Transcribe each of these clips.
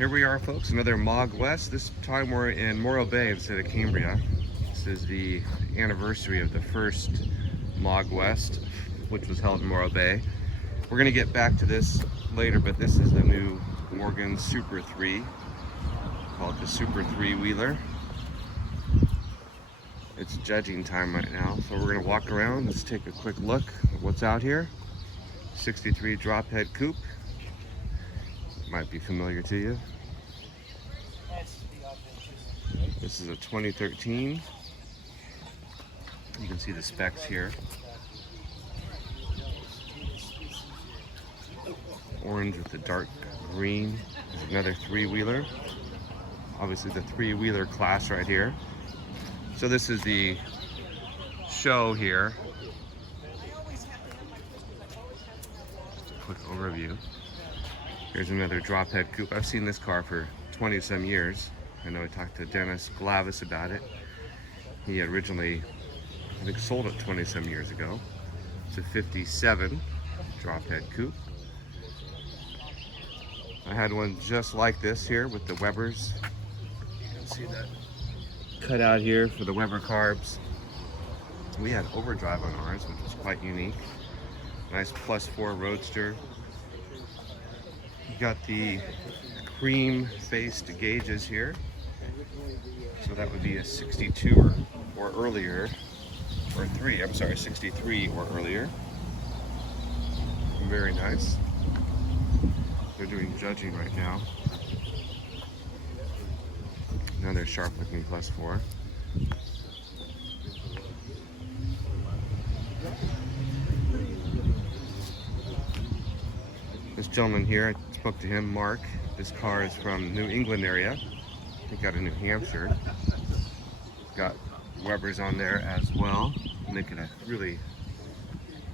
Here we are, folks, another MogWest. This time we're in Morro Bay instead of Cambria. This is the anniversary of the first MogWest, which was held in Morro Bay. We're gonna get back to this later, but this is the new Morgan Super 3, called the Super 3-wheeler. It's judging time right now, so we're gonna walk around. Let's take a quick look at what's out here. 63 drop head coupe. Might be familiar to you. This is a 2013. You can see the specs here. Orange with the dark green. There's another 3-wheeler. Obviously the 3-wheeler class right here. So this is the show here. Just a quick overview. Here's another drop head coupe. I've seen this car for 20 some years. I know I talked to Dennis Glavis about it. He had originally, I think, sold it 20 some years ago. It's a 57 drop head coupe. I had one just like this here with the Webers. You can see that cut out here for the Weber carbs. We had overdrive on ours, which was quite unique. Nice +4 roadster. You got the cream faced gauges here, so that would be a 62 or earlier, or 63 or earlier. Very nice. They're doing judging right now. Another sharp looking +4. This gentleman here, I spoke to him, Mark. This car is from New England area. I think out of New Hampshire. Got Webers on there as well, making a really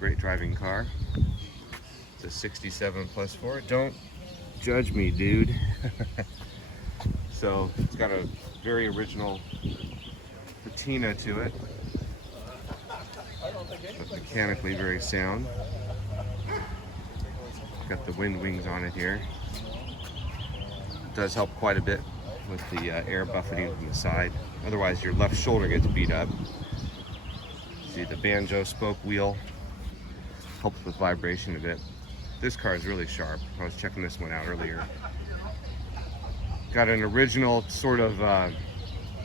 great driving car. It's a 67 +4. Don't judge me, dude. So it's got a very original patina to it, but mechanically very sound. Got the wind wings on it here. It does help quite a bit with the air buffeting from the side. Otherwise your left shoulder gets beat up. See the banjo spoke wheel helps with vibration a bit. This car is really sharp. I was checking this one out earlier. Got an original sort of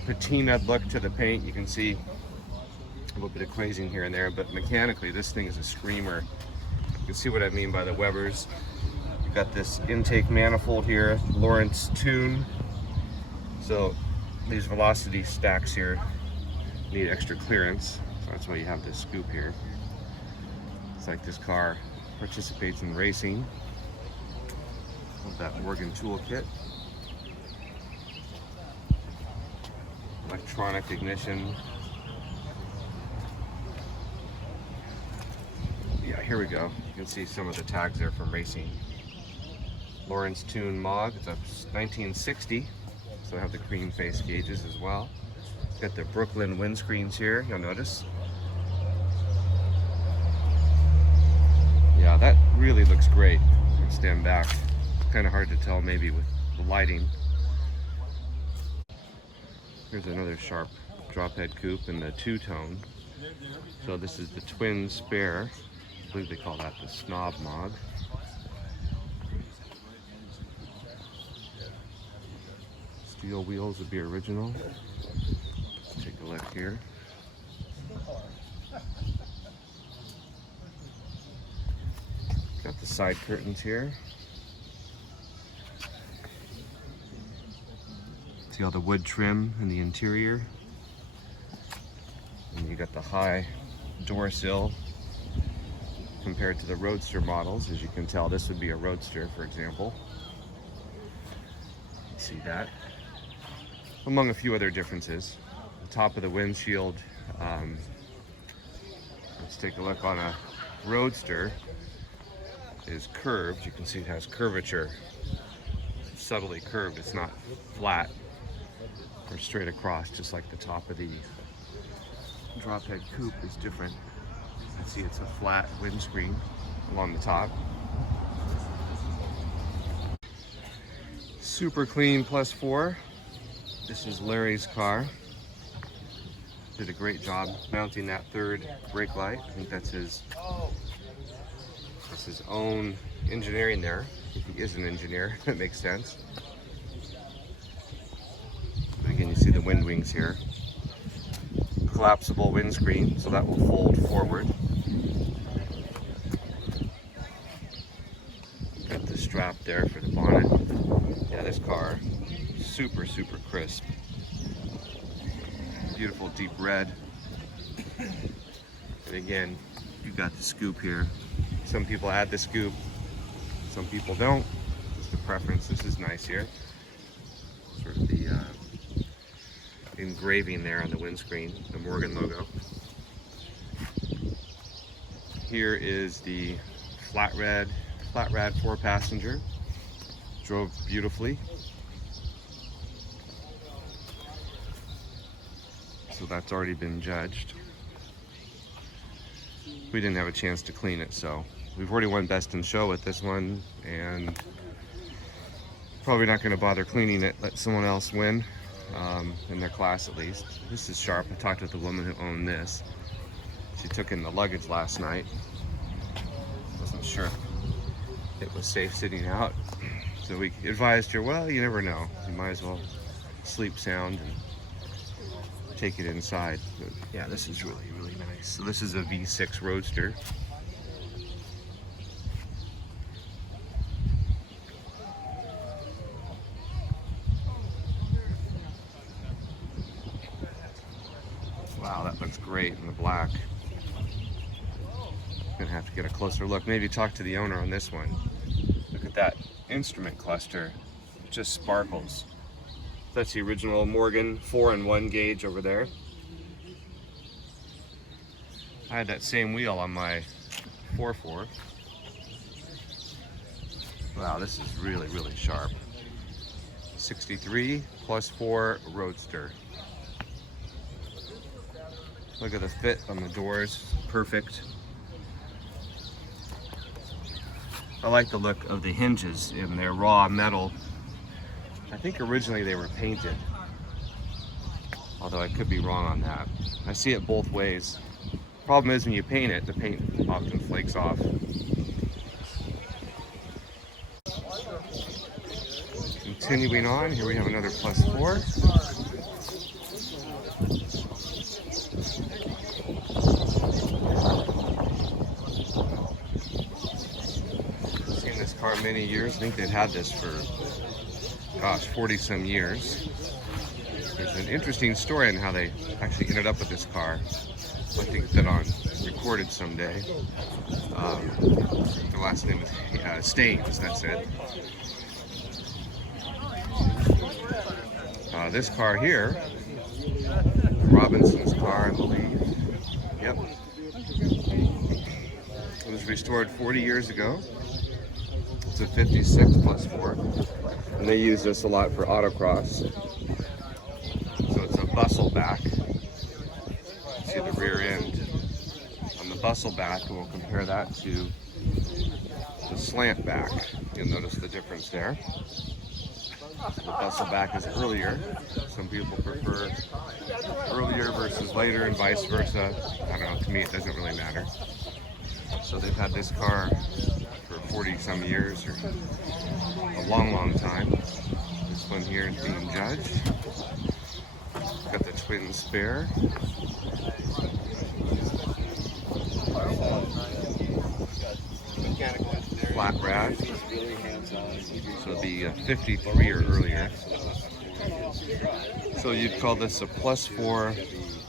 patina look to the paint. You can see a little bit of glazing here and there, but mechanically this thing is a screamer. You can see what I mean by the Webers. You've got this intake manifold here, Lawrence tune. So these velocity stacks here need extra clearance. So that's why you have this scoop here. It's like this car participates in racing. Love that Morgan toolkit. Electronic ignition. Yeah, here we go. You can see some of the tags there from racing. Lawrence Tune Mog. It's a 1960, so I have the cream face gauges as well. Got the Brooklyn windscreens here, you'll notice. Yeah, that really looks great. Stand back. Kind of hard to tell maybe with the lighting. Here's another sharp drop head coupe in the two-tone. So this is the twin spare. I believe they call that the Snob Mog. Steel wheels would be original. Let's take a look here. Got the side curtains here. See all the wood trim in the interior. And you got the high door sill compared to the Roadster models. As you can tell, this would be a Roadster, for example. See that? Among a few other differences. The top of the windshield, let's take a look on a Roadster, is curved. You can see it has curvature. It's subtly curved. It's not flat or straight across, just like the top of the drop head coupe is different. You can see it's a flat windscreen along the top. Super clean +4. This is Larry's car. Did a great job mounting that third brake light. I think that's his own engineering there. If he is an engineer, that makes sense. Again, you see the wind wings here. Collapsible windscreen, so that will fold forward. Got the strap there for the bonnet. Yeah, this car, super crisp. Beautiful deep red. And again, you've got the scoop here. Some people add the scoop, some people don't. Just a preference. This is nice here. Sort of the engraving there on the windscreen, the Morgan logo. Here is the flat rad 4-passenger. Drove beautifully. So that's already been judged. We didn't have a chance to clean it, so we've already won Best in Show with this one, and probably not going to bother cleaning it. Let someone else win, in their class at least. This is sharp. I talked with the woman who owned this. She took in the luggage last night. Wasn't sure it was safe sitting out, so we advised her, well, you never know. You might as well sleep sound and take it inside. But yeah, this is really nice. So this is a V6 Roadster. Wow, that looks great in the black. Gonna have to get a closer look. Maybe talk to the owner on this one. Look at that instrument cluster. It just sparkles. That's the original Morgan 4-in-1 gauge over there. I had that same wheel on my 4.4. Wow, this is really sharp. 63 +4 Roadster. Look at the fit on the doors, perfect. I like the look of the hinges in their raw metal. I think originally they were painted, although I could be wrong on that. I see it both ways. Problem is when you paint it, the paint often flakes off. Continuing on, here we have another +4. Seen this car many years. I think they've had this for, gosh, 40 some years. There's an interesting story on how they actually ended up with this car. I think that on recorded someday. The last name is Staines, that's it. This car here, Robinson's car, I believe. Yep. It was restored 40 years ago. It's a 56 +4. And they use this a lot for autocross. So it's a bustle back. See the rear end on the bustle back, and we'll compare that to the slant back. You'll notice the difference there. The bustle back is earlier. Some people prefer earlier versus later and vice versa. I don't know, to me it doesn't really matter. So they've had this car for 40 some years, or a long time. This one here is being judged. Got the twin spare. Flat rad. So the 53 or earlier. So you'd call this a +4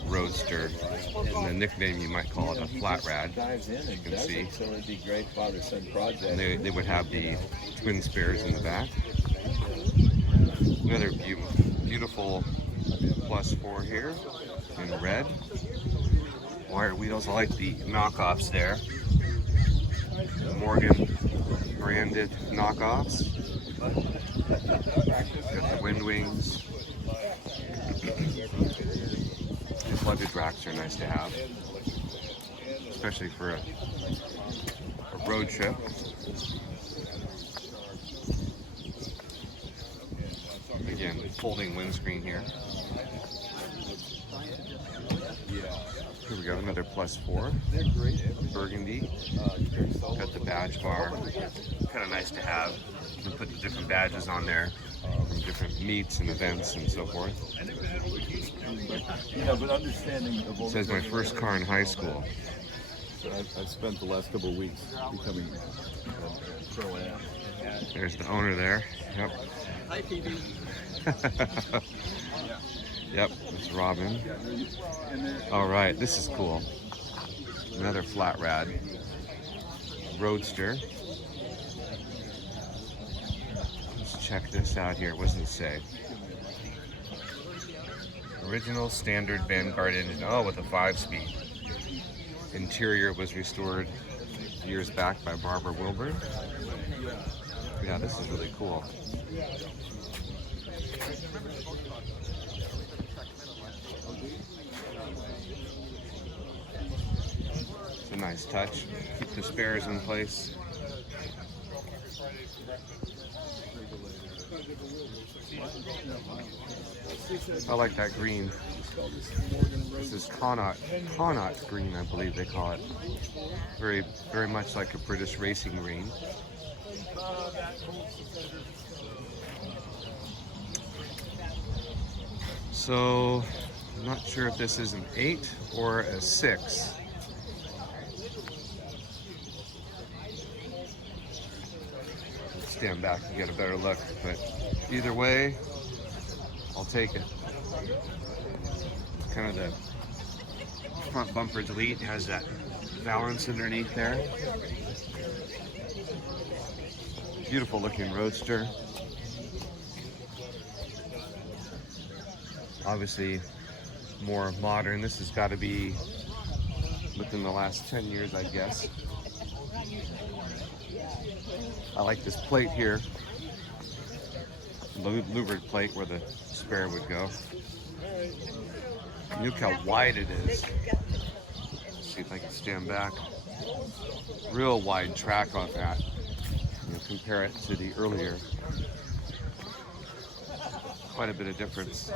Roadster, and the nickname you might call it a flat rad. You can see. And they would have the twin spares in the back. Another beautiful +4 here in red. Wire wheels. I like the knockoffs there. The Morgan branded knockoffs. Got the wind wings. These luggage racks are nice to have, especially for a road trip. folding windscreen here. Here we go, another +4. Burgundy. Got the badge bar. Kind of nice to have. You can put the different badges on there from different meets and events and so forth. It says my first car in high school. So I've spent the last couple of weeks becoming pro-am. There's the owner there. Yep. Hi, Phoebe. Yep, it's Robin. All right, this is cool. Another flat rad. Roadster. Let's check this out here. What does it say? Original standard Vanguard engine. Oh, with a 5-speed. Interior was restored years back by Barbara Wilbur. Yeah, this is really cool. It's a nice touch. Keep the spares in place. I like that green. This is Connaught green, I believe they call it. Very much like a British racing green. So, I'm not sure if this is an 8 or a 6. Let's stand back and get a better look, but either way, I'll take it. Kind of the front bumper delete has that valance underneath there. Beautiful looking roadster. Obviously more modern. This has got to be within the last 10 years, I guess. I like this plate here. Louvered plate where the spare would go. Look how wide it is. Let's see if I can stand back. Real wide track on that. You know, compare it to the earlier. Quite a bit of difference.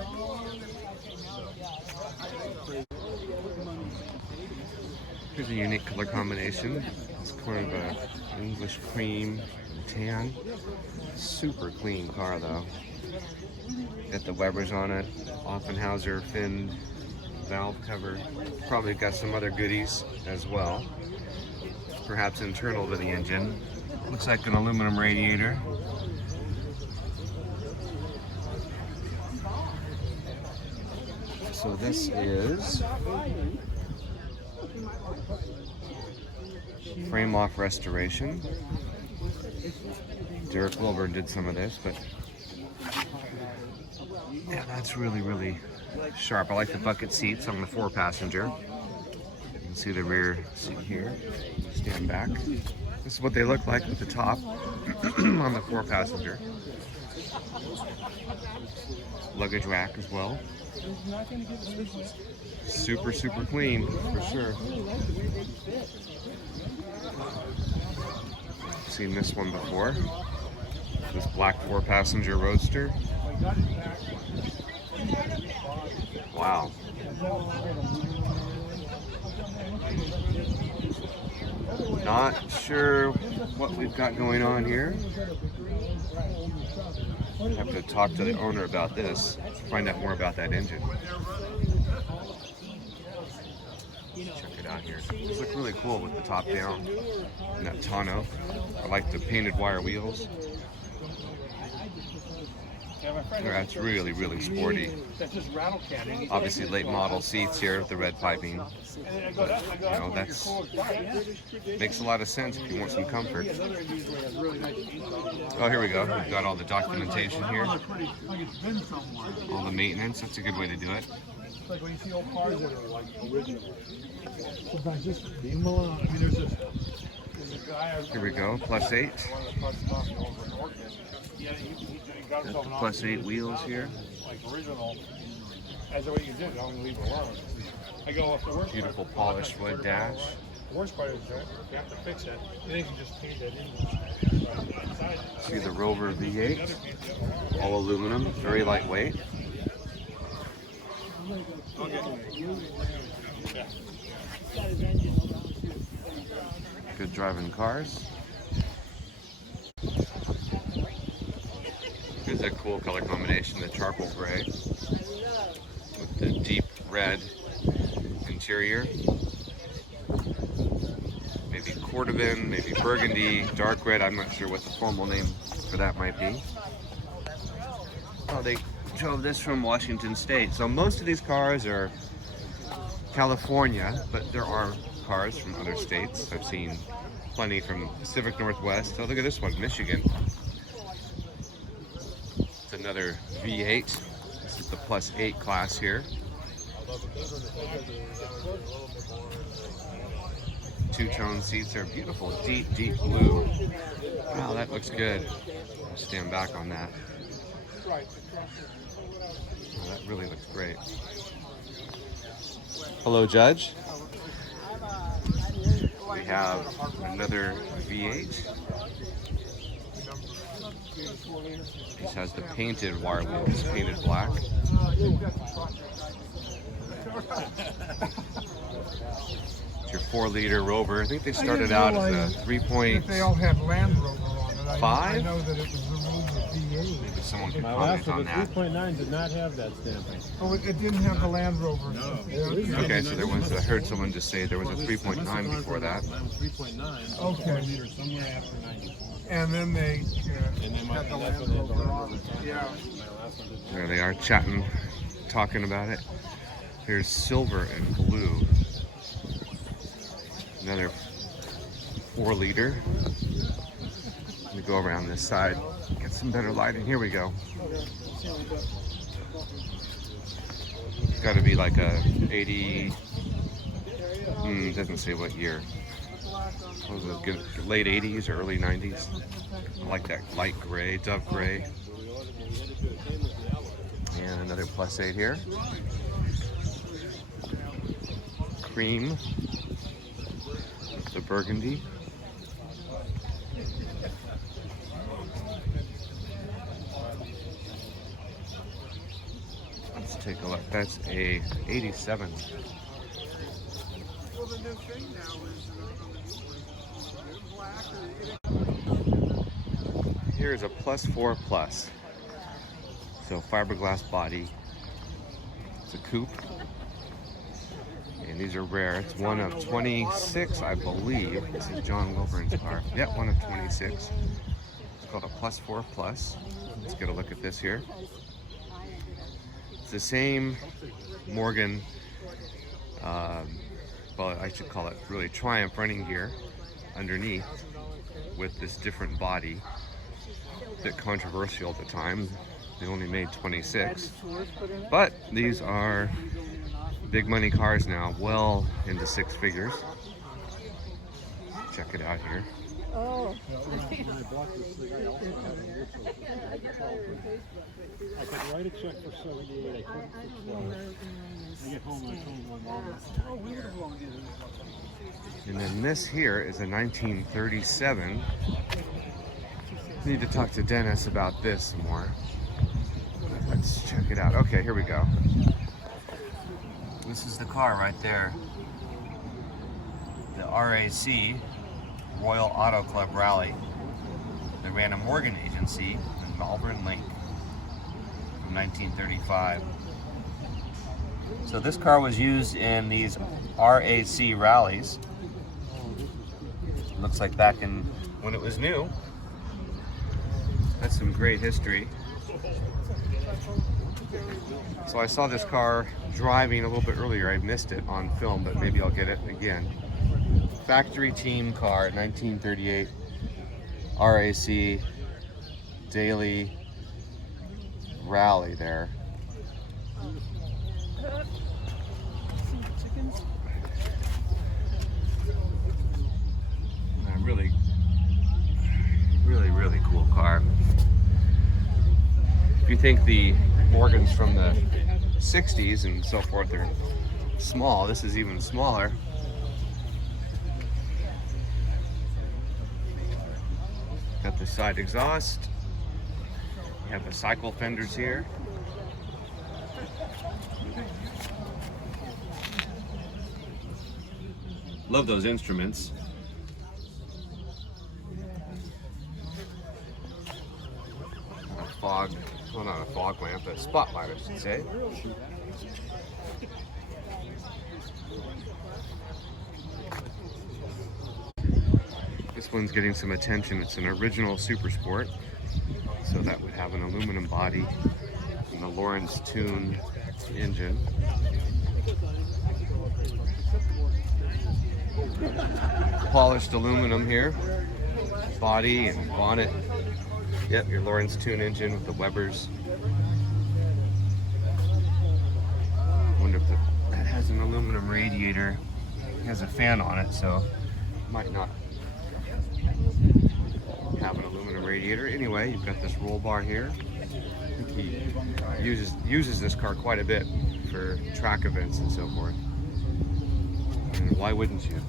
Here's a unique color combination. It's kind of a English cream and tan. Super clean car though. Got the Webers on it, Offenhauser finned valve cover. Probably got some other goodies as well. Perhaps internal to the engine. Looks like an aluminum radiator. So this is frame off restoration. Derek Wilburn did some of this, but yeah, that's really sharp. I like the bucket seats on the 4-passenger. You can see the rear seat here. Stand back. This is what they look like with the top on the 4-passenger. Luggage rack as well. Super clean for sure. Seen this one before. This black 4-passenger roadster. Wow. Not sure what we've got going on here. I have to talk to the owner about this, find out more about that engine. Check it out here. These look really cool with the top down and that tonneau. I like the painted wire wheels. That's really sporty. Obviously late model seats here with the red piping. But, you know, that's makes a lot of sense if you want some comfort. Oh, here we go. We've got all the documentation here. All the maintenance. That's a good way to do it. Like when you see old cars that are like original. Sometimes just leave them alone. I mean, there's a guy. Here we go. +8. Got the +8 wheels here. Like original. That's the way you did it. I'm gonna leave it alone. I go off the worst. Beautiful polished wood dash. The worst part is you have to fix it. Then you can just paint that in. See the Rover V8, all aluminum, very lightweight. Good driving cars. Here's a cool color combination, the charcoal gray with the deep red interior. Maybe cordovan, maybe burgundy, dark red. I'm not sure what the formal name for that might be. Oh, they drove this from Washington State. So most of these cars are California, but there are cars from other states. I've seen plenty from Pacific Northwest. Oh, look at this one, Michigan. It's another V8. This is the +8 class here. Two-tone seats are beautiful, deep, deep blue. Wow, that looks good. I'll stand back on that. Oh, that really looks great. Hello, Judge. We have another V8. This has the painted wire wheels, painted black. It's your 4-liter Rover. I think they started out as a 3.5. They all had Land Rover on it. I know that it was the Rover V8. Maybe someone can My comment last on one, that. the 3.9 did not have that stamping. Oh, it didn't have the Land Rover. No. Okay, so there was, I heard someone just say there was a 3.9 before that. 3.9. Okay. Somewhere after 94. And then they And then had the that's Land when they Rover on. Yeah. My last one didn't. There they are chatting, talking about it. Here's silver and blue. Another 4-liter. Let me go around this side, get some better lighting. Here we go. It's got to be like a 80. Doesn't say what year. Was it good, late 80s or early 90s? I like that light gray, dove gray. And another +8 here. Cream. The burgundy. Let's take a look. That's a 87. Here's a +4+. So fiberglass body. It's a coupe. And these are rare. It's one of 26, I believe. This is John Wilburn's car. Yeah, one of 26. It's called a +4+. Let's get a look at this here. It's the same Morgan, well, I should call it really Triumph running gear underneath with this different body. A bit controversial at the time. They only made 26. But these are big money cars now, well into 6 figures. Check it out here. Oh. I could write a check for 78. I couldn't for I get home and I told my mom. And then this here is a 1937. Need to talk to Dennis about this some more. Let's check it out. Okay, here we go. This is the car right there. The RAC, Royal Auto Club Rally. They ran a Morgan agency in Malvern Link from 1935. So this car was used in these RAC rallies. Looks like back in when it was new. That's some great history. So I saw this car driving a little bit earlier. I missed it on film, but maybe I'll get it again. Factory team car, 1938 RAC daily rally there. Really cool car. If you think the Morgans from the 60s and so forth are small, this is even smaller. Got got the side exhaust. You have the cycle fenders here. Love those instruments. A fog, well, not a fog lamp, a spotlight, I should say. This one's getting some attention. It's an original Super Sport, so that would have an aluminum body and the Lawrence Tune engine. Polished aluminum here, body and bonnet. Yep, your Lawrence Tune engine with the Webers. Wonder if that has an aluminum radiator. It has a fan on it, so it might not have an aluminum radiator. Anyway, you've got this roll bar here. I think he uses this car quite a bit for track events and so forth. And why wouldn't you?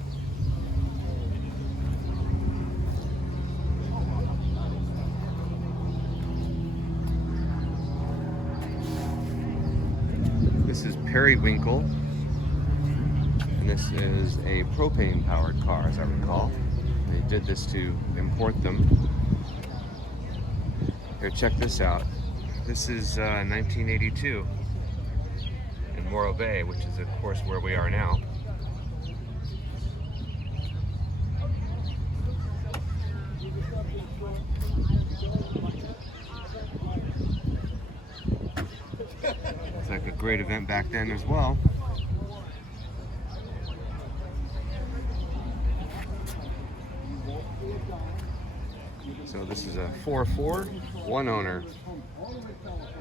This is Periwinkle, and this is a propane-powered car, as I recall. They did this to import them. Here, check this out. This is 1982 in Morro Bay, which is, of course, where we are now. It's like a great event back then as well. So this is a 4.4, one owner.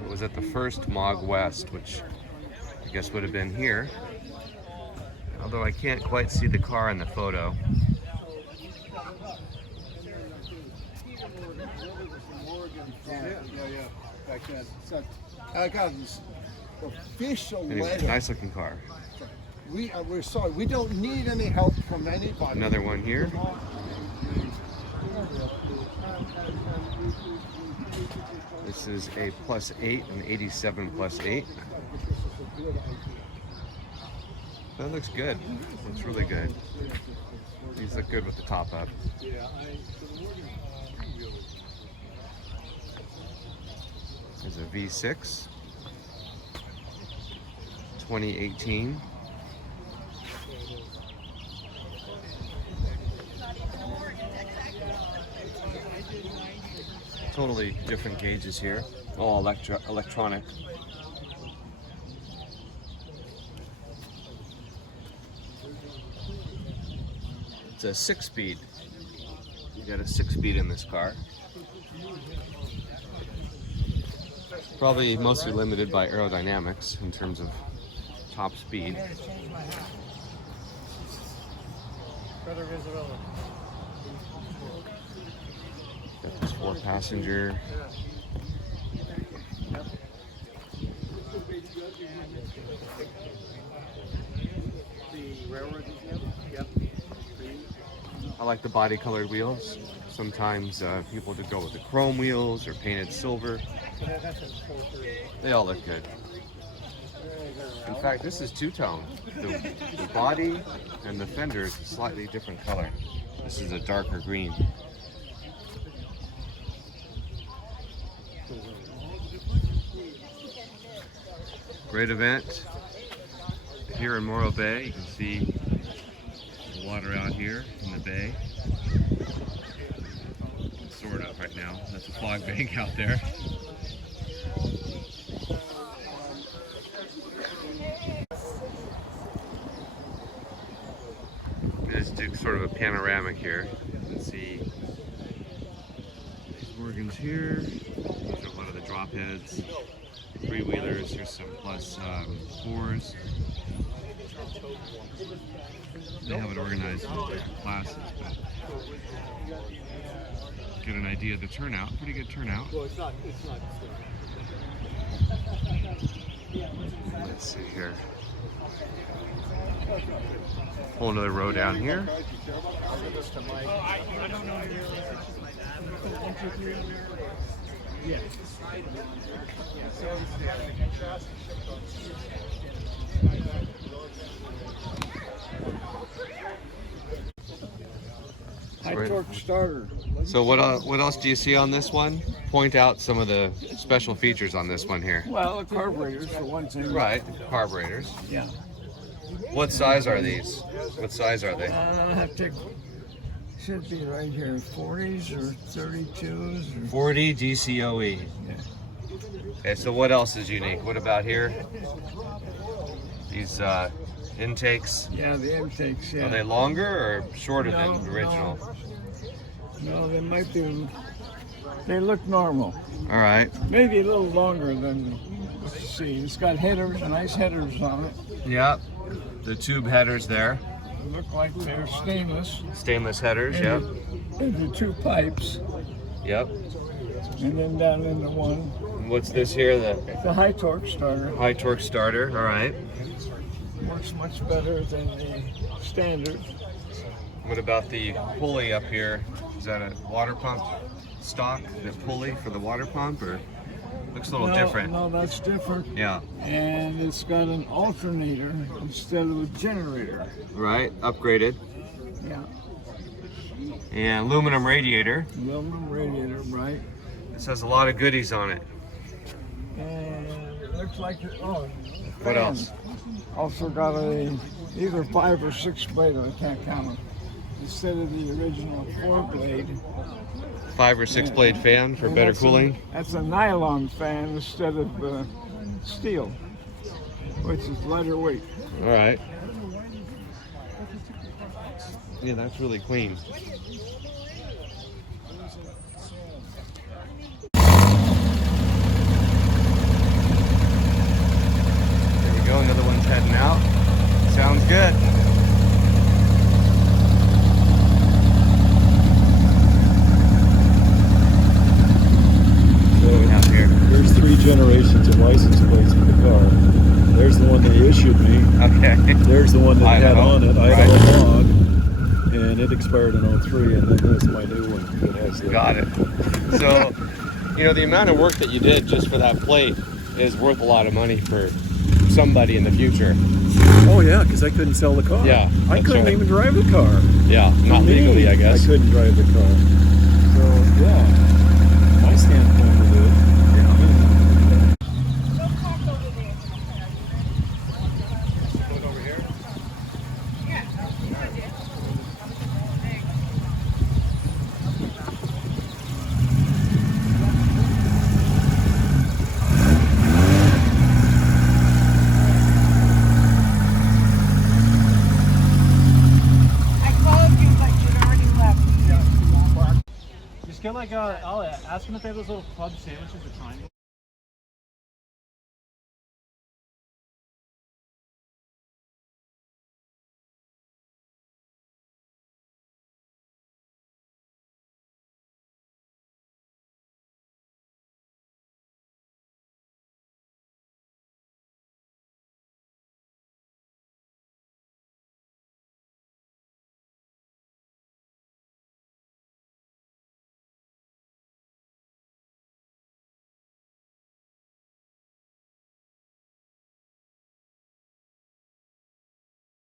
It was at the first MogWest, which I guess would have been here. Although I can't quite see the car in the photo. Back then. So I got this official Anyway, letter. nice looking car. We're sorry. We don't need any help from anybody. Another one here. This is a +8, an 87 +8. That looks good. Looks really good. These look good with the top up. There's a V6, 2018. Totally different gauges here, all electronic. It's a 6-speed. You got a 6-speed in this car. Probably mostly limited by aerodynamics in terms of top speed. Got this 4-passenger. I like the body colored wheels. Sometimes people do go with the chrome wheels or painted silver. They all look good. In fact, this is two-tone. The body and the fender is a slightly different color. This is a darker green. Great event here in Morro Bay. You can see the water out here in the bay. Sort of right now. That's a fog bank out there. Let's do sort of a panoramic here. You can see these organs here. These are a lot of the drop heads. Three-wheelers, here's some +4s. They have it organized in different classes, but get an idea of the turnout. Pretty good turnout. Let's see here. Whole another row down here. High torque starter. So what else do you see on this one? Point out some of the special features on this one here. Well, the carburetors for one thing. Right, carburetors. Yeah. What size are these? What size are they? I have to. Should be right here, 40s or 32s. Or, 40 GCOE. yeah. Okay, so what else is unique? What about here? These intakes. Yeah, the intakes. Yeah. Are they longer or shorter No, than original? No, they might be. They look normal. All right. Maybe a little longer than what you see. It's got headers, nice headers on it. Yep. The tube headers there. They look like they're stainless. Stainless headers. Yep. And the two pipes, Yep. and then down into one. What's this here? The It's a high torque starter. high torque starter. All right. Works much better than the standard. What about the pulley up here? Is that a water pump stock? The pulley for the water pump, or looks a little different? No, that's different. Yeah. And it's got an alternator instead of a generator. Right. Upgraded. Yeah. And aluminum radiator. Aluminum radiator, right? This has a lot of goodies on it. And it looks like What fan. else? Also got either 5 or 6 blade, I can't count them. Instead of the original 4 blade. 5 or 6 blade fan for And better that's cooling. That's a nylon fan instead of steel, which is lighter weight. All right. Yeah, that's really clean. There we go. Another one's heading out. Sounds good. What do we have here? There's 3 generations of license plates in the car. There's the one they issued me. Okay. There's the one that had Idaho. on it, Right. Idaho log, and it expired in 03, and then there's my new one that has the... Got it. So, you know, the amount of work that you did just for that plate is worth a lot of money for somebody in the future. Oh yeah, because I couldn't sell the car. Yeah, I that's couldn't right. even drive the car. Yeah, not Me, legally, I guess. I couldn't drive the car. So yeah, my standpoint of it. Just get like I'll ask them if they have those little club sandwiches or triangles.